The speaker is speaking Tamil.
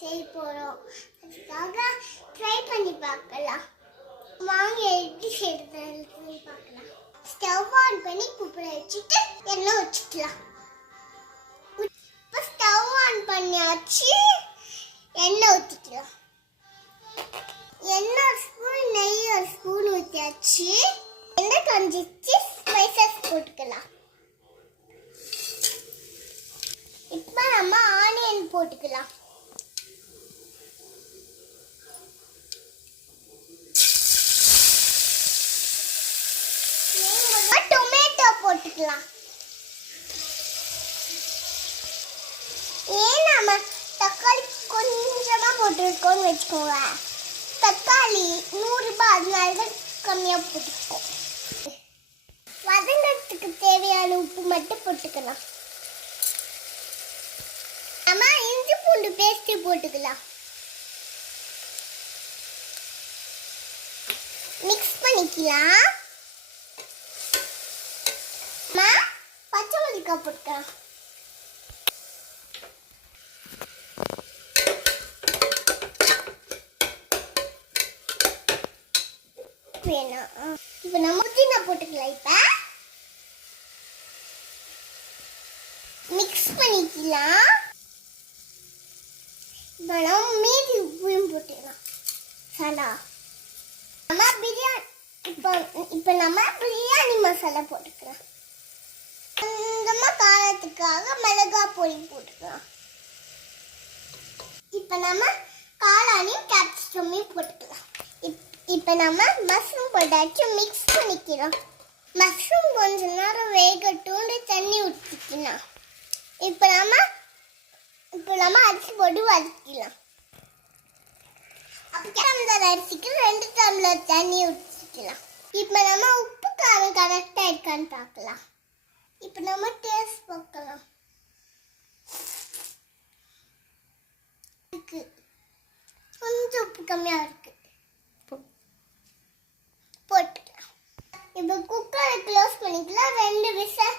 செய்ய போகிறோம். அதுக்காக ட்ரை பண்ணி பார்க்கலாம். வாங்க எப்படி செய்யறதுன்னு பார்க்கலாம். ஸ்டவ் ஆன் பண்ணி குக்கரை வச்சுட்டு எண்ணெய் வச்சுக்கலாம். இப்போ ஸ்டவ் ஆன் பண்ணியாச்சு. எண்ணெய் ஊற்றிக்கலாம். எண்ணெய் ஒரு ஸ்பூன், நெய் ஒரு ஸ்பூன் ஊற்றியாச்சு. எண்ணெய் கொஞ்சிச்சு ஸ்பைசஸ் போட்டுக்கலாம். இப்போ நம்ம ஆனியன் போட்டுக்கலாம். டொமேட்டோ போட்டுக்கலாம். ஏன் நம்ம தக்காளி கொஞ்சமா போட்டுருக்கோம்னு வச்சுக்கோங்க. தக்காளி 100 ரூபாய், அதனால தான் கம்மியாக போட்டுருக்கோம். வதங்கிறதுக்கு தேவையான உப்பு மட்டும் போட்டுக்கலாம். நம்ம இஞ்சி பூண்டு பேஸ்ட் போட்டுக்கலாம். மிக்ஸ் பண்ணிக்கலாம். பச்சை மிளகாய் போட்டுக்கலாம். இப்போ நம்ம புதினா போட்டுக்கலாம். இப்போ மிக்ஸ் பண்ணிக்கலாம். இப்போ நம்ம மீதி உப்பையும் போட்டுக்கலாம். சலா நம்ம பிரியாணி இப்போ நம்ம பிரியாணி மசாலா போட்டுக்கலாம். கொஞ்சமாக காரத்துக்காக மிளகாய் பொடி போட்டுக்கலாம். இப்போ நம்ம காளானையும் கேப்சிகமையும் போட்டுக்கலாம். இப்போ நம்ம மஷ்ரூம் போட்டாச்சு. மிக்ஸ் பண்ணிக்கிறோம். மஷ்ரூம் கொஞ்ச நேரம் வேகட்டும்னு தண்ணி ஊற்றிக்கலாம். இப்போ நம்ம அரிசி போட்டு வதக்கிக்கலாம். டம்ளர் அரிசிக்கு 2 டம்ளர் தண்ணி ஊற்றிக்கலாம். இப்போ நம்ம உப்பு காரம் கரெக்டாக இருக்கான்னு பார்க்கலாம். இப்போ நம்ம டேஸ்ட் பார்க்கலாம். கொஞ்சம் உப்பு கம்மியாக இருக்கு. போட்டுக்கலாம். இப்போ குக்கரை க்ளோஸ் பண்ணிக்கலாம். 2 விசில்